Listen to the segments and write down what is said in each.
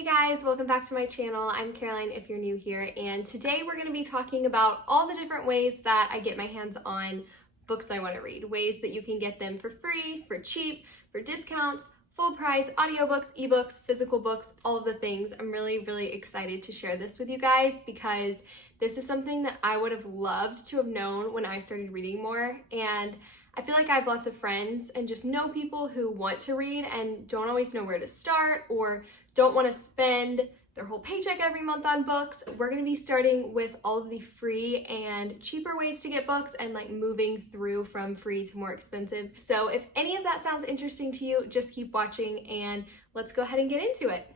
Hey guys, welcome back to my channel. I'm Caroline if you're new here, and today we're going to be talking about all the different ways that I get my hands on books I want to read. Ways that you can get them for free, for cheap, for discounts, full price, audiobooks, ebooks, physical books, all of the things. I'm really excited to share this with you guys because this is something that I would have loved to have known when I started reading more, and I feel like I have lots of friends and just know people who want to read and don't always know where to start or don't want to spend their whole paycheck every month on books. We're going to be starting with all of the free and cheaper ways to get books and like moving through from free to more expensive. So if any of that sounds interesting to you, just keep watching and let's go ahead and get into it.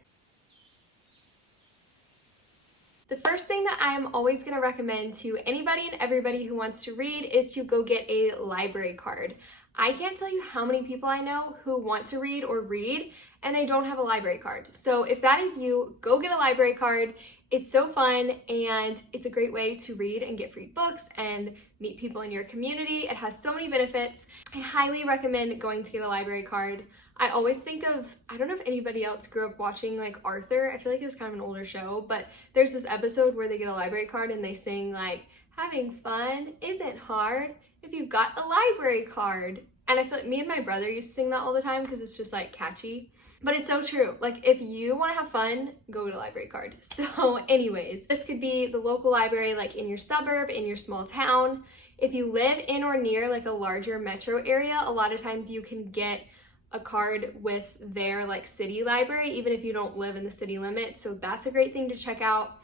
The first thing that I am always going to recommend to anybody and everybody who wants to read is to go get a library card. I can't tell you how many people I know who want to read or read and they don't have a library card. So if that is you, go get a library card. It's so fun and it's a great way to read and get free books and meet people in your community. It has so many benefits. I highly recommend going to get a library card. I always think of, I don't know if anybody else grew up watching like Arthur. I feel like it was kind of an older show, but there's this episode where they get a library card and they sing like, having fun isn't hard if you've got a library card. And I feel like me and my brother used to sing that all the time because it's just like catchy. But it's so true. Like if you want to have fun, go get a library card. So anyways, this could be the local library like in your suburb, in your small town. If you live in or near like a larger metro area, a lot of times you can get a card with their like city library, even if you don't live in the city limit. So that's a great thing to check out.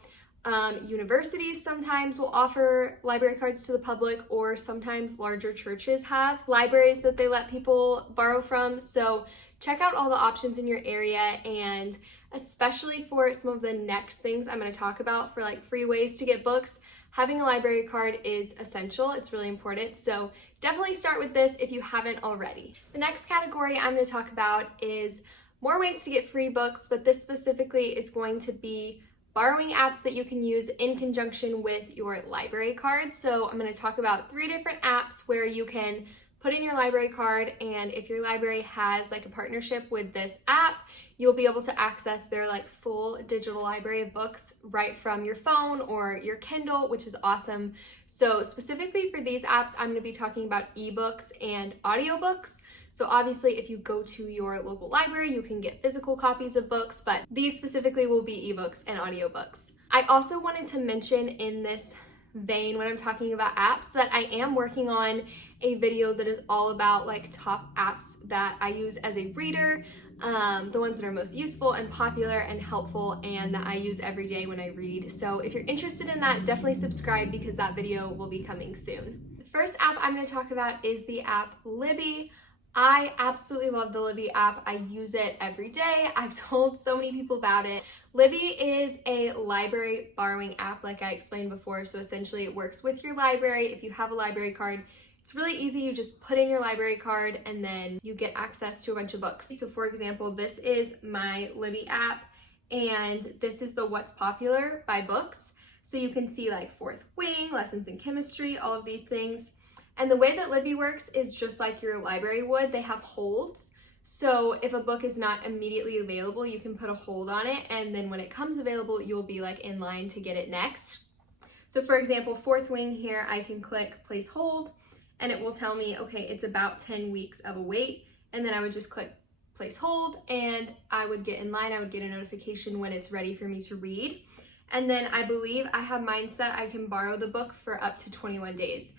Universities sometimes will offer library cards to the public, or sometimes larger churches have libraries that they let people borrow from. So check out all the options in your area, and especially for some of the next things I'm going to talk about for like free ways to get books, having a library card is essential. It's really important. So definitely start with this if you haven't already. The next category I'm going to talk about is more ways to get free books, but this specifically is going to be borrowing apps that you can use in conjunction with your library card. So I'm going to talk about 3 different apps where you can put in your library card, and if your library has like a partnership with this app, you'll be able to access their like full digital library of books right from your phone or your Kindle, which is awesome. So specifically for these apps, I'm going to be talking about ebooks and audiobooks. So obviously if you go to your local library, you can get physical copies of books, but these specifically will be ebooks and audiobooks. I also wanted to mention in this vein when I'm talking about apps that I am working on a video that is all about like top apps that I use as a reader, the ones that are most useful and popular and helpful and that I use every day when I read. So if you're interested in that, definitely subscribe because that video will be coming soon. The first app I'm going to talk about is the app Libby. I absolutely love the Libby app. I use it every day. I've told so many people about it. Libby is a library borrowing app like I explained before. So essentially it works with your library. If you have a library card, it's really easy. You just put in your library card and then you get access to a bunch of books. So for example, this is my Libby app and this is the What's Popular by books. So you can see like Fourth Wing, Lessons in Chemistry, all of these things. And the way that Libby works is just like your library would. They have holds. So if a book is not immediately available, you can put a hold on it. And then when it comes available, you'll be like in line to get it next. So for example, Fourth Wing here, I can click place hold and it will tell me, okay, it's about 10 weeks of a wait. And then I would just click place hold and I would get in line. I would get a notification when it's ready for me to read. And then I believe I have mine set. I can borrow the book for up to 21 days.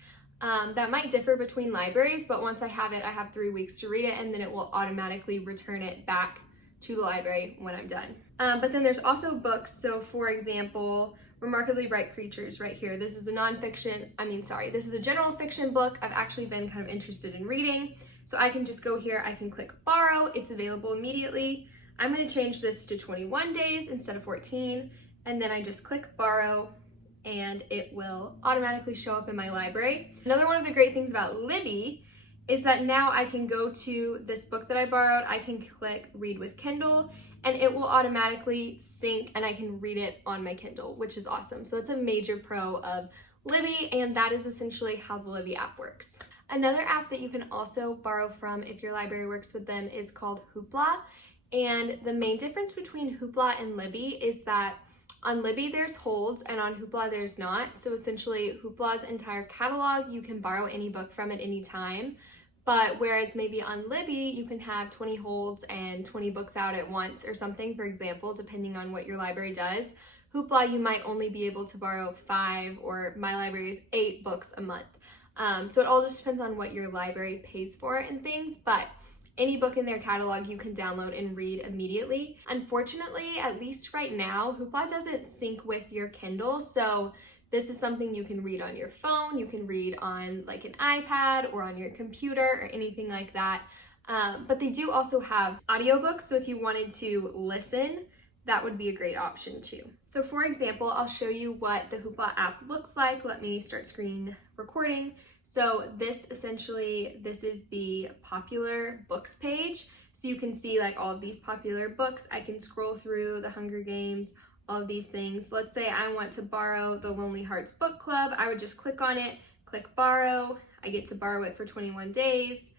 That might differ between libraries, but once I have it, I have 3 weeks to read it and then it will automatically return it back to the library when I'm done. But then there's also books. So for example, Remarkably Bright Creatures right here. This is a this is a general fiction book I've actually been kind of interested in reading. So I can just go here, I can click borrow, it's available immediately. I'm going to change this to 21 days instead of 14. And then I just click borrow and it will automatically show up in my library. Another one of the great things about Libby is that now I can go to this book that I borrowed, I can click read with Kindle, and it will automatically sync and I can read it on my Kindle, which is awesome. So it's a major pro of Libby, and that is essentially how the Libby app works. Another app that you can also borrow from if your library works with them is called Hoopla. And the main difference between Hoopla and Libby is that on Libby there's holds and on Hoopla there's not. So essentially Hoopla's entire catalog, you can borrow any book from at any time. But whereas maybe on Libby, you can have 20 holds and 20 books out at once or something, for example, depending on what your library does. Hoopla, you might only be able to borrow 5, or my library is 8 books a month. So it all just depends on what your library pays for and things, but any book in their catalog you can download and read immediately. Unfortunately, at least right now, Hoopla doesn't sync with your Kindle, so this is something you can read on your phone, you can read on like an iPad or on your computer or anything like that. But they do also have audiobooks, so if you wanted to listen, that would be a great option too. So for example, I'll show you what the Hoopla app looks like. Let me start screen recording. So this is the popular books page. So you can see like all of these popular books. I can scroll through the Hunger Games, all of these things. Let's say I want to borrow the Lonely Hearts Book Club. I would just click on it, click borrow. I get to borrow it for 21 days.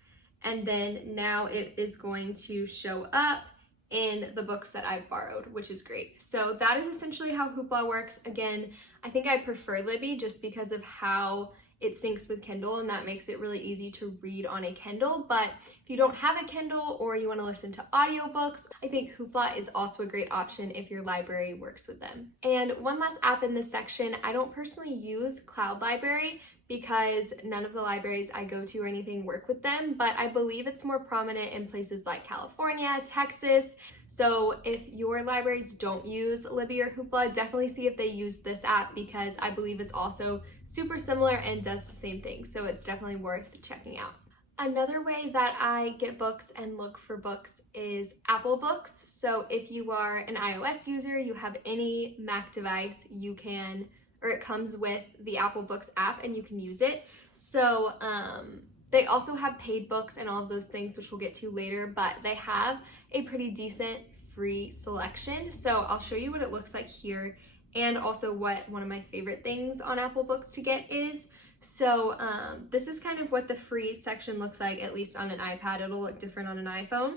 And then now it is going to show up in the books that I've borrowed, which is great. So that is essentially how Hoopla works. Again, I think I prefer Libby just because of how it syncs with Kindle, and that makes it really easy to read on a Kindle. But if you don't have a Kindle or you want to listen to audiobooks, I think Hoopla is also a great option if your library works with them. And one last app in this section, I don't personally use Cloud Library because none of the libraries I go to or anything work with them, but I believe it's more prominent in places like California, Texas. So if your libraries don't use Libby or Hoopla, definitely see if they use this app because I believe it's also super similar and does the same thing. So it's definitely worth checking out. Another way that I get books and look for books is Apple Books. So if you are an iOS user, you have any Mac device, you can, or it comes with the Apple Books app and you can use it. So they also have paid books and all of those things, which we'll get to later, but they have a pretty decent free selection. So I'll show you what it looks like here and also what one of my favorite things on Apple Books to get is. So this is kind of what the free section looks like, at least on an iPad. It'll look different on an iPhone.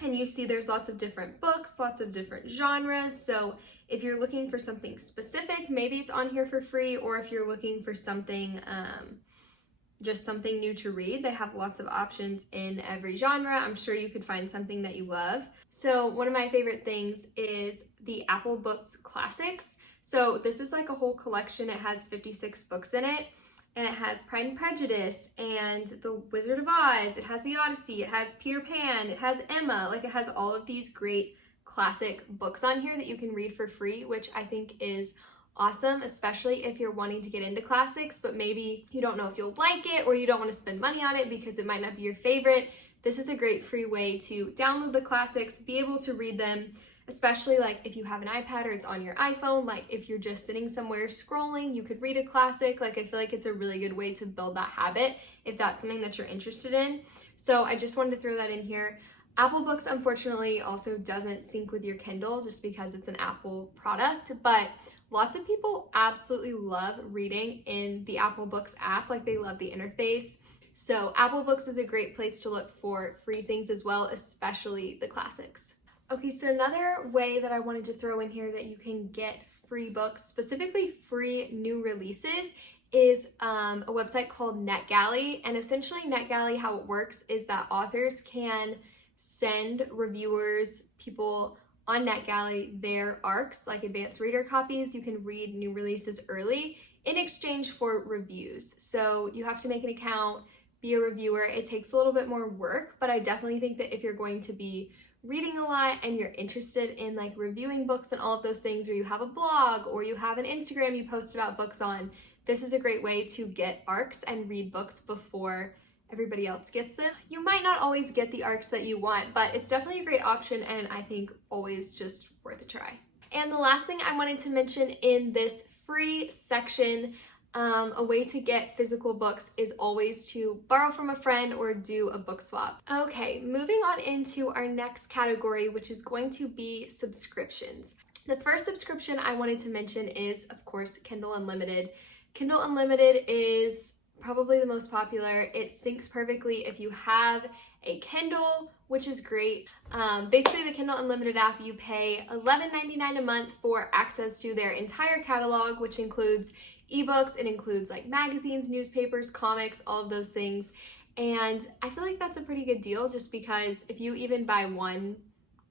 And you see there's lots of different books, lots of different genres. So if you're looking for something specific, maybe it's on here for free, or if you're looking for something, just something new to read, they have lots of options in every genre. I'm sure you could find something that you love. So one of my favorite things is the Apple Books Classics. So this is like a whole collection. It has 56 books in it. And it has Pride and Prejudice and The Wizard of Oz. It has The Odyssey. It has Peter Pan. It has Emma. Like, it has all of these great classic books on here that you can read for free, which I think is awesome, especially if you're wanting to get into classics, but maybe you don't know if you'll like it or you don't want to spend money on it because it might not be your favorite. This is a great free way to download the classics, be able to read them, especially like if you have an iPad or it's on your iPhone. Like if you're just sitting somewhere scrolling, you could read a classic. Like I feel like it's a really good way to build that habit if that's something that you're interested in. So I just wanted to throw that in here. Apple Books, unfortunately, also doesn't sync with your Kindle just because it's an Apple product, but lots of people absolutely love reading in the Apple Books app. Like they love the interface. So Apple Books is a great place to look for free things as well, especially the classics. Okay, so another way that I wanted to throw in here that you can get free books, specifically free new releases, is a website called NetGalley. And essentially NetGalley, how it works is that authors can send reviewers, people on NetGalley, their ARCs, like advanced reader copies. You can read new releases early in exchange for reviews. So you have to make an account, be a reviewer. It takes a little bit more work, but I definitely think that if you're going to be reading a lot and you're interested in like reviewing books and all of those things, or you have a blog or you have an Instagram you post about books on, this is a great way to get ARCs and read books before everybody else gets them. You might not always get the ARCs that you want, but it's definitely a great option and I think always just worth a try. And the last thing I wanted to mention in this free section, a way to get physical books is always to borrow from a friend or do a book swap. Okay, moving on into our next category, which is going to be subscriptions. The first subscription I wanted to mention is, of course, Kindle Unlimited. Kindle Unlimited is probably the most popular. It syncs perfectly if you have a Kindle which is great. Basically, the Kindle Unlimited app, you pay $11.99 a month for access to their entire catalog, which includes ebooks, it includes like magazines, newspapers, comics, all of those things. And I feel like that's a pretty good deal just because if you even buy one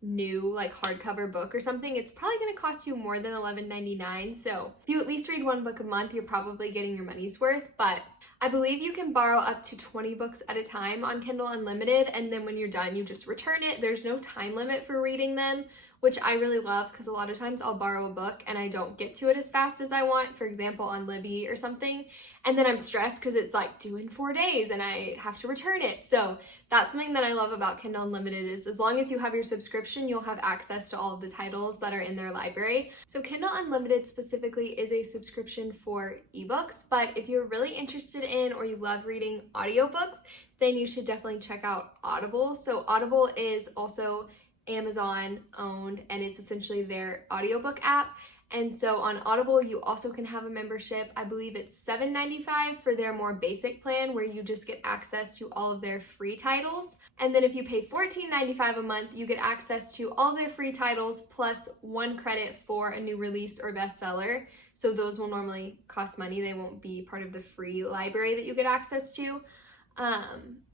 new like hardcover book or something, it's probably going to cost you more than $11.99. So if you at least read one book a month, you're probably getting your money's worth. But I believe you can borrow up to 20 books at a time on Kindle Unlimited, and then when you're done, you just return it. There's no time limit for reading them, which I really love because a lot of times I'll borrow a book and I don't get to it as fast as I want, for example, on Libby or something, and then I'm stressed because it's like due in 4 days and I have to return it. So that's something that I love about Kindle Unlimited is as long as you have your subscription, you'll have access to all of the titles that are in their library. So Kindle Unlimited specifically is a subscription for ebooks, but if you're really interested in or you love reading audiobooks, then you should definitely check out Audible. So Audible is also Amazon owned and it's essentially their audiobook app. And so on Audible, you also can have a membership. I believe it's $7.95 for their more basic plan where you just get access to all of their free titles. And then if you pay $14.95 a month, you get access to all of their free titles plus 1 credit for a new release or bestseller. So those will normally cost money. They won't be part of the free library that you get access to.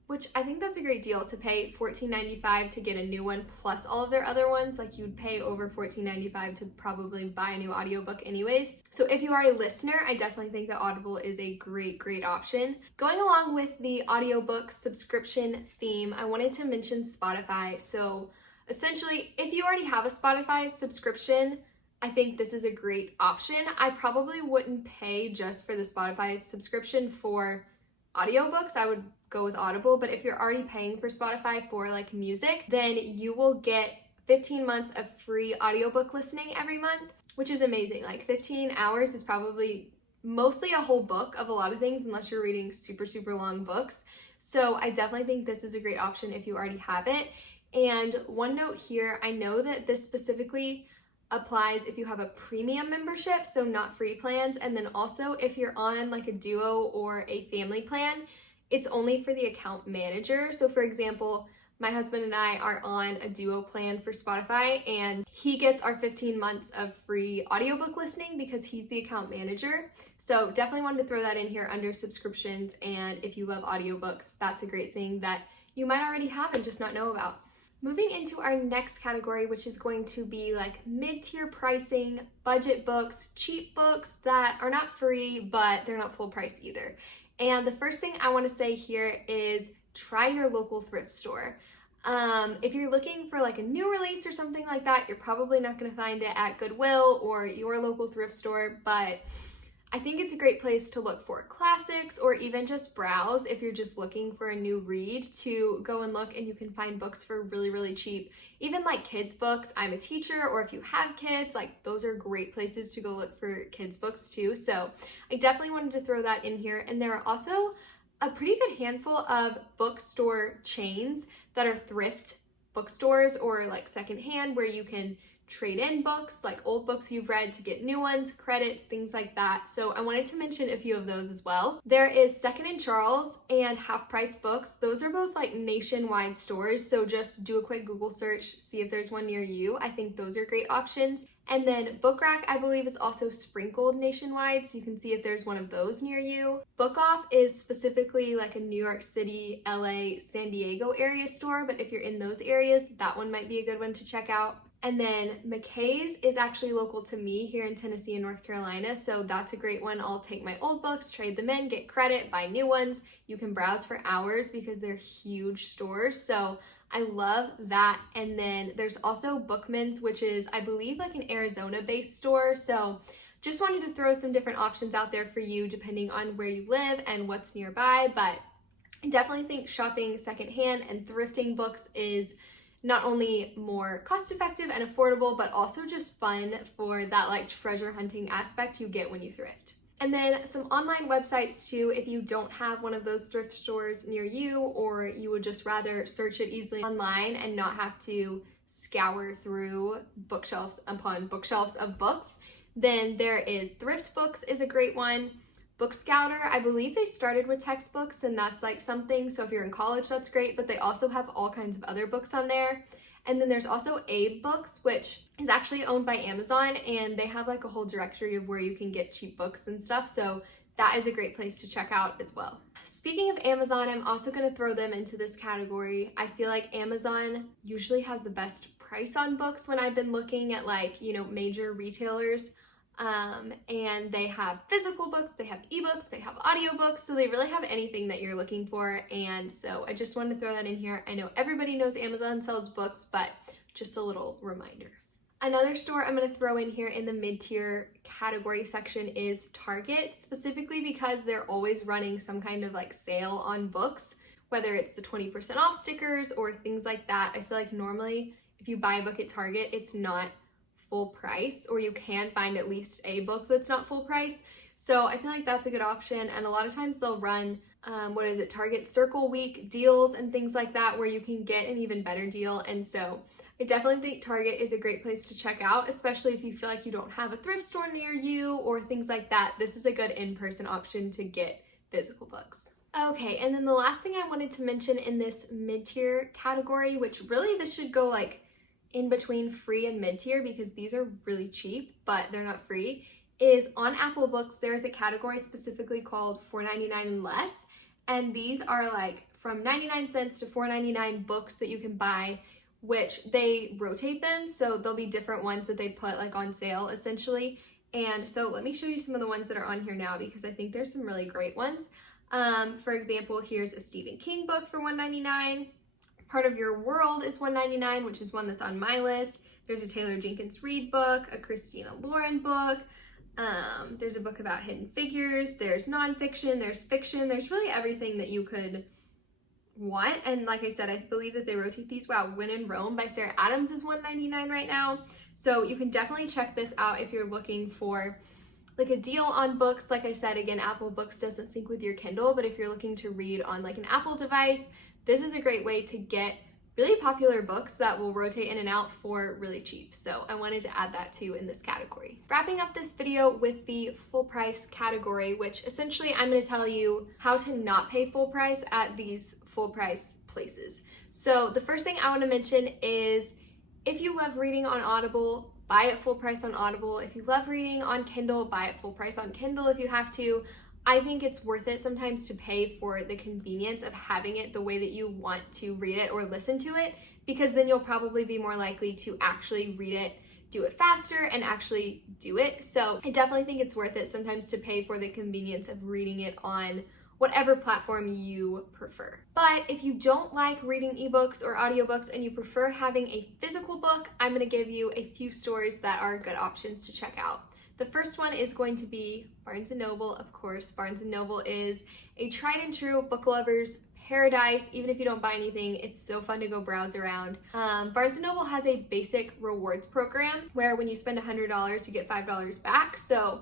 Which I think that's a great deal to pay $14.95 to get a new one plus all of their other ones. Like you'd pay over $14.95 to probably buy a new audiobook anyways. So if you are a listener, I definitely think that Audible is a great option. Going along with the audiobook subscription theme, I wanted to mention Spotify. So essentially, if you already have a Spotify subscription, I think this is a great option. I probably wouldn't pay just for the Spotify subscription for audiobooks. I would go with Audible, but if you're already paying for Spotify for like music, then you will get 15 months of free audiobook listening every month, which is amazing. Like 15 hours is probably mostly a whole book of a lot of things unless you're reading super long books. So I definitely think this is a great option if you already have it. And one note here, I know that this specifically applies if you have a premium membership, so not free plans, and then also if you're on like a duo or a family plan, it's only for the account manager. So for example, my husband and I are on a duo plan for Spotify and he gets our 15 months of free audiobook listening because he's the account manager. So definitely wanted to throw that in here under subscriptions, and if you love audiobooks, that's a great thing that you might already have and just not know about. Moving into our next category, which is going to be like mid-tier pricing, budget books, cheap books that are not free, but they're not full price either. And the first thing I want to say here is try your local thrift store. If you're looking for like a new release or something like that, you're probably not going to find it at Goodwill or your local thrift store, but I think it's a great place to look for classics or even just browse if you're just looking for a new read, to go and look and you can find books for really cheap. Even like kids books, I'm a teacher, or if you have kids, like those are great places to go look for kids books too. So I definitely wanted to throw that in here. And there are also a pretty good handful of bookstore chains that are thrift bookstores or like secondhand where you can trade in books, like old books you've read, to get new ones, credits, things like that. So I wanted to mention a few of those as well. There is Second and Charles and Half Price Books. Those are both like nationwide stores, so just do a quick Google search, see if there's one near you. I think those are great options. And then Book Rack, I believe, is also sprinkled nationwide, so you can see if there's one of those near you. Book Off is specifically like a New York City, LA, San Diego area store, but if you're in those areas, that one might be a good one to check out. And then McKay's is actually local to me here in Tennessee and North Carolina, so that's a great one. I'll take my old books, trade them in, get credit, buy new ones. You can browse for hours because they're huge stores, so I love that. And then there's also Bookman's, which is, I believe, like an Arizona-based store, so just wanted to throw some different options out there for you depending on where you live and what's nearby. But I definitely think shopping secondhand and thrifting books is not only more cost-effective and affordable, but also just fun for that like treasure hunting aspect you get when you thrift. And then some online websites too, if you don't have one of those thrift stores near you, or you would just rather search it easily online and not have to scour through bookshelves upon bookshelves of books, then there is Thrift Books is a great one. Bookscouter. I believe they started with textbooks and that's like something, so if you're in college, that's great, but they also have all kinds of other books on there. And then there's also Abe Books, which is actually owned by Amazon, and they have like a whole directory of where you can get cheap books and stuff. So that is a great place to check out as well. Speaking of Amazon, I'm also going to throw them into this category. I feel like Amazon usually has the best price on books when I've been looking at like, you know, major retailers. And they have physical books, they have ebooks, they have audiobooks, so they really have anything that you're looking for. And so I just wanted to throw that in here. I know everybody knows Amazon sells books, but just a little reminder. Another store I'm going to throw in here in the mid-tier category section is Target, specifically because they're always running some kind of like sale on books, whether it's the 20% off stickers or things like that. I feel like normally if you buy a book at Target, it's not full price, or you can find at least a book that's not full price. So I feel like that's a good option. And a lot of times they'll run, Target Circle Week deals and things like that, where you can get an even better deal. And so I definitely think Target is a great place to check out, especially if you feel like you don't have a thrift store near you or things like that. This is a good in-person option to get physical books. Okay, and then the last thing I wanted to mention in this mid-tier category, which really this should go like in between free and mid-tier because these are really cheap, but they're not free, is on Apple Books, there's a category specifically called $4.99 and less. And these are like from 99 cents to $4.99 books that you can buy, which they rotate them. So there'll be different ones that they put like on sale essentially. And so let me show you some of the ones that are on here now because I think there's some really great ones. For example, here's a Stephen King book for $1.99. Part of Your World is $1.99, which is one that's on my list. There's a Taylor Jenkins Reid book, a Christina Lauren book. There's a book about hidden figures. There's nonfiction, there's fiction. There's really everything that you could want. And like I said, I believe that they rotate these. Wow, When in Rome by Sarah Adams is $1.99 right now. So you can definitely check this out if you're looking for like a deal on books. Like I said, again, Apple Books doesn't sync with your Kindle, but if you're looking to read on like an Apple device, this is a great way to get really popular books that will rotate in and out for really cheap. So I wanted to add that too in this category. Wrapping up this video with the full price category, which essentially I'm going to tell you how to not pay full price at these full price places. So the first thing I want to mention is if you love reading on Audible, buy it full price on Audible. If you love reading on Kindle, buy it full price on Kindle if you have to. I think it's worth it sometimes to pay for the convenience of having it the way that you want to read it or listen to it, because then you'll probably be more likely to actually read it, do it faster, and actually do it. So I definitely think it's worth it sometimes to pay for the convenience of reading it on whatever platform you prefer. But if you don't like reading ebooks or audiobooks and you prefer having a physical book, I'm going to give you a few stores that are good options to check out. The first one is going to be Barnes & Noble, of course. Barnes & Noble is a tried and true book lover's paradise. Even if you don't buy anything, it's so fun to go browse around. Barnes & Noble has a basic rewards program where when you spend $100, you get $5 back. So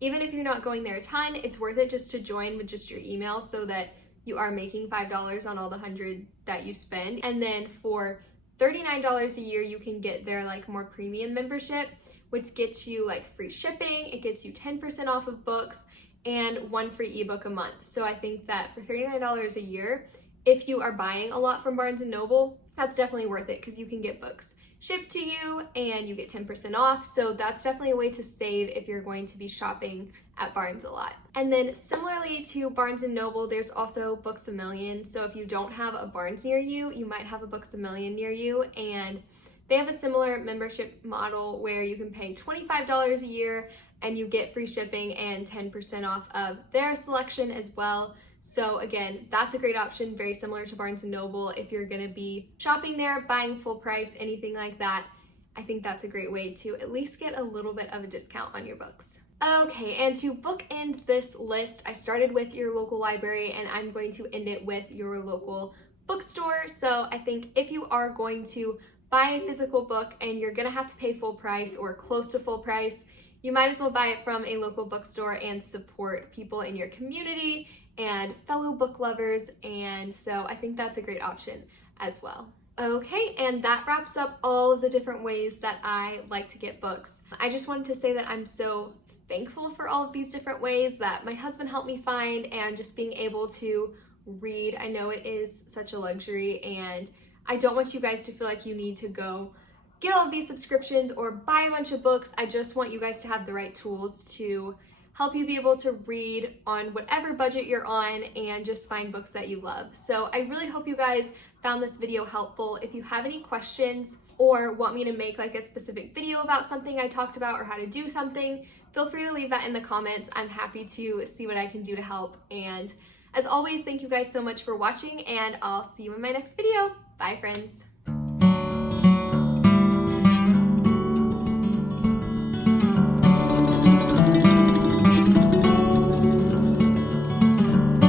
even if you're not going there a ton, it's worth it just to join with just your email so that you are making $5 on all the $100 that you spend. And then for $39 a year, you can get their like more premium membership, which gets you like free shipping, it gets you 10% off of books, and one free ebook a month. So I think that for $39 a year, if you are buying a lot from Barnes & Noble, that's definitely worth it because you can get books shipped to you and you get 10% off. So that's definitely a way to save if you're going to be shopping at Barnes a lot. And then similarly to Barnes & Noble, there's also Books A Million. So if you don't have a Barnes near you, you might have a Books A Million near you, and they have a similar membership model where you can pay $25 a year and you get free shipping and 10% off of their selection as well. So again, that's a great option, very similar to Barnes & Noble. If you're gonna be shopping there, buying full price, anything like that, I think that's a great way to at least get a little bit of a discount on your books. Okay, and to bookend this list, I started with your local library and I'm going to end it with your local bookstore. So I think if you are going to buy a physical book and you're gonna have to pay full price or close to full price, you might as well buy it from a local bookstore and support people in your community and fellow book lovers. And so I think that's a great option as well. Okay, and that wraps up all of the different ways that I like to get books. I just wanted to say that I'm so thankful for all of these different ways that my husband helped me find, and just being able to read. I know it is such a luxury, and I don't want you guys to feel like you need to go get all of these subscriptions or buy a bunch of books. I just want you guys to have the right tools to help you be able to read on whatever budget you're on and just find books that you love. So I really hope you guys found this video helpful. If you have any questions or want me to make like a specific video about something I talked about or how to do something, feel free to leave that in the comments. I'm happy to see what I can do to help. And as always, thank you guys so much for watching, and I'll see you in my next video. Bye, friends.